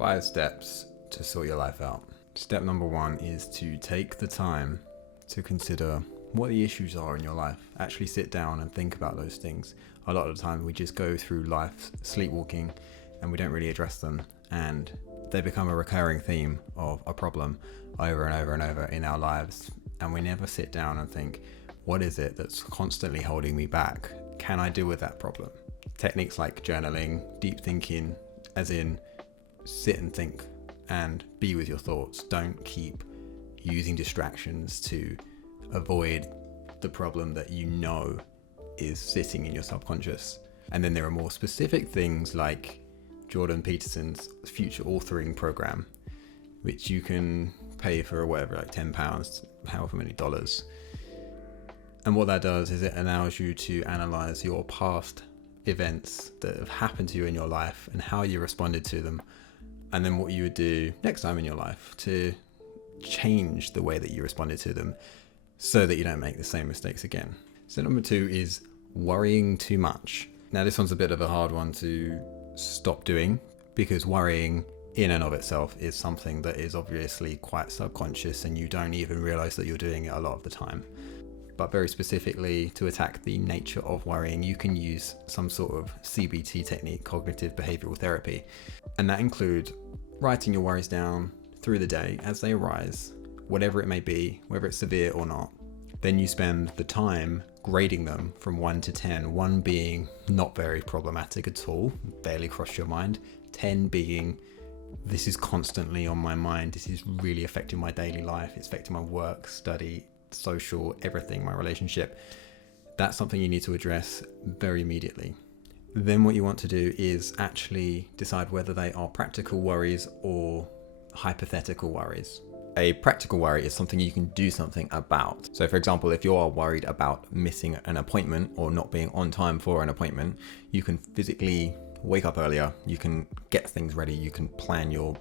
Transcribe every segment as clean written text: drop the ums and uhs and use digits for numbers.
5 steps to sort your life out. Step number 1 is to take the time to consider what the issues are in your life. Actually sit down and think about those things. A lot of the time we just go through life sleepwalking and we don't really address them, and they become a recurring theme of a problem over and over and over in our lives, and we never sit down and think, what is it that's constantly holding me back? Can I deal with that problem? Techniques like journaling, deep thinking, as in sit and think and be with your thoughts. Don't keep using distractions to avoid the problem that you know is sitting in your subconscious. And then there are more specific things like Jordan Peterson's future authoring program, which you can pay for whatever, like £10, however many dollars. And what that does is it allows you to analyze your past events that have happened to you in your life and how you responded to them, and then what you would do next time in your life to change the way that you responded to them so that you don't make the same mistakes again. So number 2 is worrying too much. Now this one's a bit of a hard one to stop doing, because worrying in and of itself is something that is obviously quite subconscious and you don't even realize that you're doing it a lot of the time. But very specifically, to attack the nature of worrying, you can use some sort of CBT technique, cognitive behavioral therapy. And that includes writing your worries down through the day as they arise, whatever it may be, whether it's severe or not. Then you spend the time grading them from 1 to 10, 1 being not very problematic at all, barely crossed your mind, 10 being this is constantly on my mind, this is really affecting my daily life, it's affecting my work, study, social, everything, my relationship. That's something you need to address very immediately. Then what you want to do is actually decide whether they are practical worries or hypothetical worries. A practical worry is something you can do something about. So for example, if you are worried about missing an appointment or not being on time for an appointment, you can physically wake up earlier, you can get things ready, you can plan your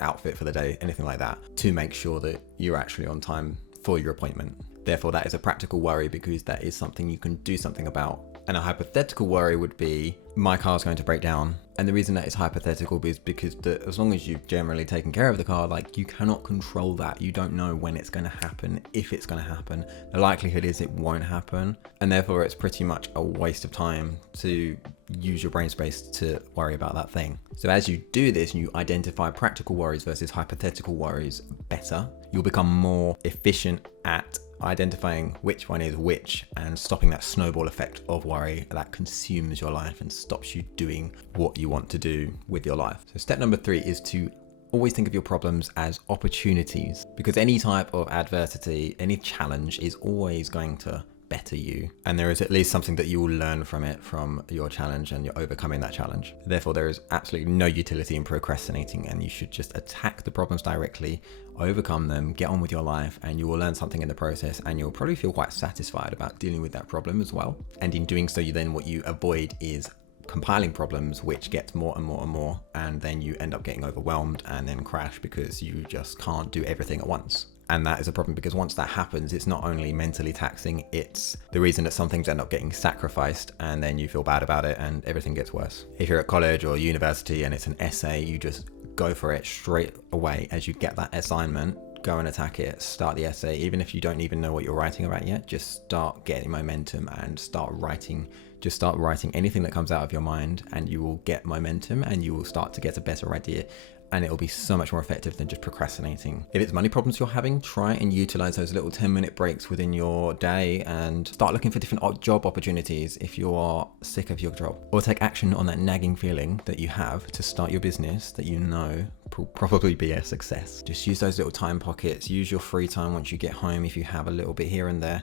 outfit for the day, anything like that, to make sure that you're actually on time for your appointment. Therefore, that is a practical worry because that is something you can do something about. And a hypothetical worry would be, my car's going to break down. And the reason that it's hypothetical is because as long as you've generally taken care of the car, like, you cannot control that. You don't know when it's going to happen, if it's going to happen. The likelihood is it won't happen. And therefore, it's pretty much a waste of time to use your brain space to worry about that thing. So as you do this and you identify practical worries versus hypothetical worries better, you'll become more efficient at identifying which one is which and stopping that snowball effect of worry that consumes your life and stops you doing what you want to do with your life. So step number 3 is to always think of your problems as opportunities, because any type of adversity, any challenge is always going to better you, and there is at least something that you will learn from it, from your challenge, and you're overcoming that challenge. Therefore, there is absolutely no utility in procrastinating, and you should just attack the problems directly, overcome them, get on with your life, and you will learn something in the process, and you'll probably feel quite satisfied about dealing with that problem as well. And in doing so, what you avoid is compiling problems which get more and more and more, and then you end up getting overwhelmed and then crash because you just can't do everything at once. And that is a problem, because once that happens, it's not only mentally taxing, it's the reason that some things end up getting sacrificed, and then you feel bad about it and everything gets worse. If you're at college or university and it's an essay, you just go for it straight away. As you get that assignment, go and attack it, start the essay. Even if you don't even know what you're writing about yet, just start getting momentum and start writing. Just start writing anything that comes out of your mind, and you will get momentum and you will start to get a better idea. And it'll be so much more effective than just procrastinating. If it's money problems you're having, try and utilize those little 10-minute breaks within your day and start looking for different job opportunities if you are sick of your job. Or take action on that nagging feeling that you have to start your business that you know will probably be a success. Just use those little time pockets. Use your free time once you get home, if you have a little bit here and there.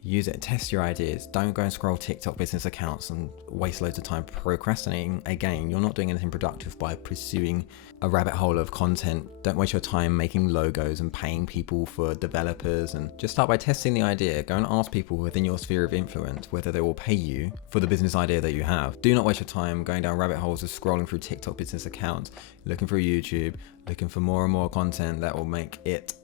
Use it, test your ideas. Don't go and scroll TikTok business accounts and waste loads of time procrastinating. Again, you're not doing anything productive by pursuing a rabbit hole of content. Don't waste your time making logos and paying people for developers, and just start by testing the idea. Go and ask people within your sphere of influence whether they will pay you for the business idea that you have. Do not waste your time going down rabbit holes of scrolling through TikTok business accounts, looking through YouTube, looking for more and more content that will make it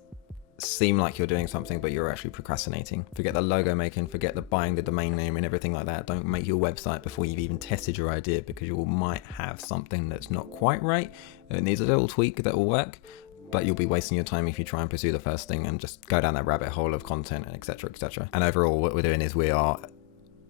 seem like you're doing something, but you're actually procrastinating. Forget the logo making, forget the buying the domain name and everything like that. Don't make your website before you've even tested your idea, because you might have something that's not quite right. It needs a little tweak that will work, but you'll be wasting your time if you try and pursue the first thing and just go down that rabbit hole of content, and etc, etc. And overall, what we're doing is we are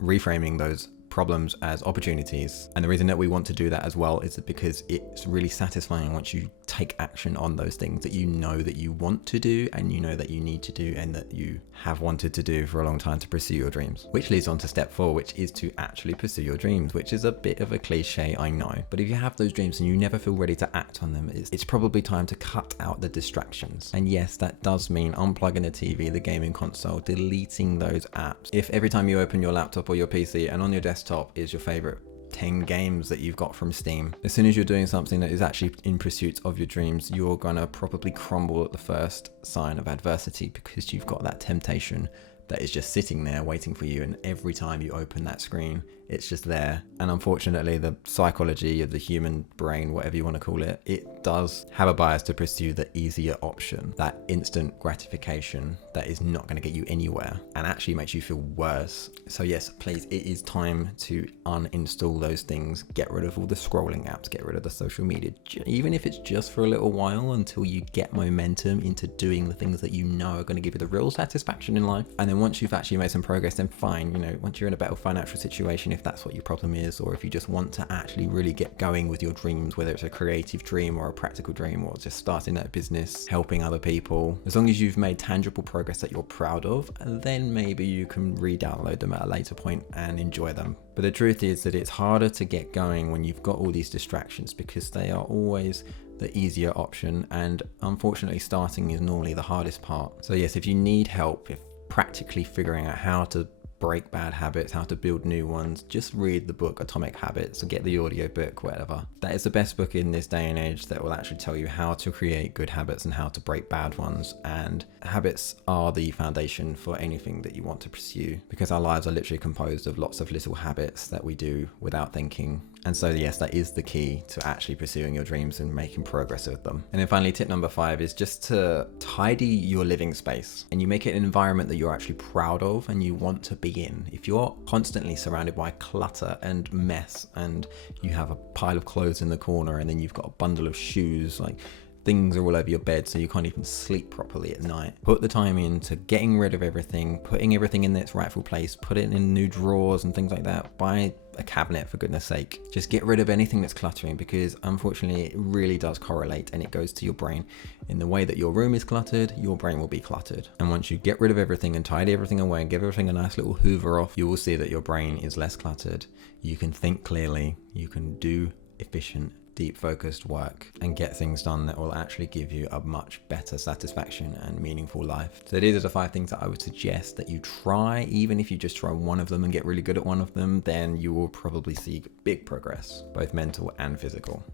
reframing those problems as opportunities. And the reason that we want to do that as well is because it's really satisfying once you take action on those things that you know that you want to do, and you know that you need to do, and that you have wanted to do for a long time to pursue your dreams. Which leads on to step 4, which is to actually pursue your dreams, which is a bit of a cliche, I know. But if you have those dreams and you never feel ready to act on them, it's probably time to cut out the distractions. And yes, that does mean unplugging the TV, the gaming console, deleting those apps. If every time you open your laptop or your PC and on your desktop is your favorite 10 games that you've got from Steam, as soon as you're doing something that is actually in pursuit of your dreams, you're gonna probably crumble at the first sign of adversity, because you've got that temptation that is just sitting there waiting for you, and every time you open that screen, it's just there. And unfortunately, the psychology of the human brain, whatever you want to call it, it does have a bias to pursue the easier option, that instant gratification that is not going to get you anywhere and actually makes you feel worse. So yes, please, it is time to uninstall those things, get rid of all the scrolling apps, get rid of the social media, even if it's just for a little while, until you get momentum into doing the things that you know are going to give you the real satisfaction in life. And then once you've actually made some progress, then fine, once you're in a better financial situation, if that's what your problem is, or if you just want to actually really get going with your dreams, whether it's a creative dream or a practical dream, or just starting that business, helping other people, as long as you've made tangible progress that you're proud of, then maybe you can re-download them at a later point and enjoy them. But the truth is that it's harder to get going when you've got all these distractions, because they are always the easier option, and unfortunately starting is normally the hardest part. So yes, if you need help if practically figuring out how to break bad habits, how to build new ones, just read the book Atomic Habits, or get the audio book, whatever. That is the best book in this day and age that will actually tell you how to create good habits and how to break bad ones. And habits are the foundation for anything that you want to pursue, because our lives are literally composed of lots of little habits that we do without thinking. And so yes, that is the key to actually pursuing your dreams and making progress with them. And then finally, tip number 5 is just to tidy your living space, and you make it an environment that you're actually proud of and you want to be in. If you're constantly surrounded by clutter and mess, and you have a pile of clothes in the corner, and then you've got a bundle of shoes, like things are all over your bed so you can't even sleep properly at night. Put the time into getting rid of everything, putting everything in its rightful place, put it in new drawers and things like that. Buy a cabinet, for goodness sake. Just get rid of anything that's cluttering, because unfortunately it really does correlate, and it goes to your brain. In the way that your room is cluttered, your brain will be cluttered. And once you get rid of everything and tidy everything away and give everything a nice little hoover off, you will see that your brain is less cluttered. You can think clearly, you can do efficient, deep focused work and get things done that will actually give you a much better satisfaction and meaningful life. So these are the 5 things that I would suggest that you try. Even if you just try one of them and get really good at one of them, then you will probably see big progress, both mental and physical.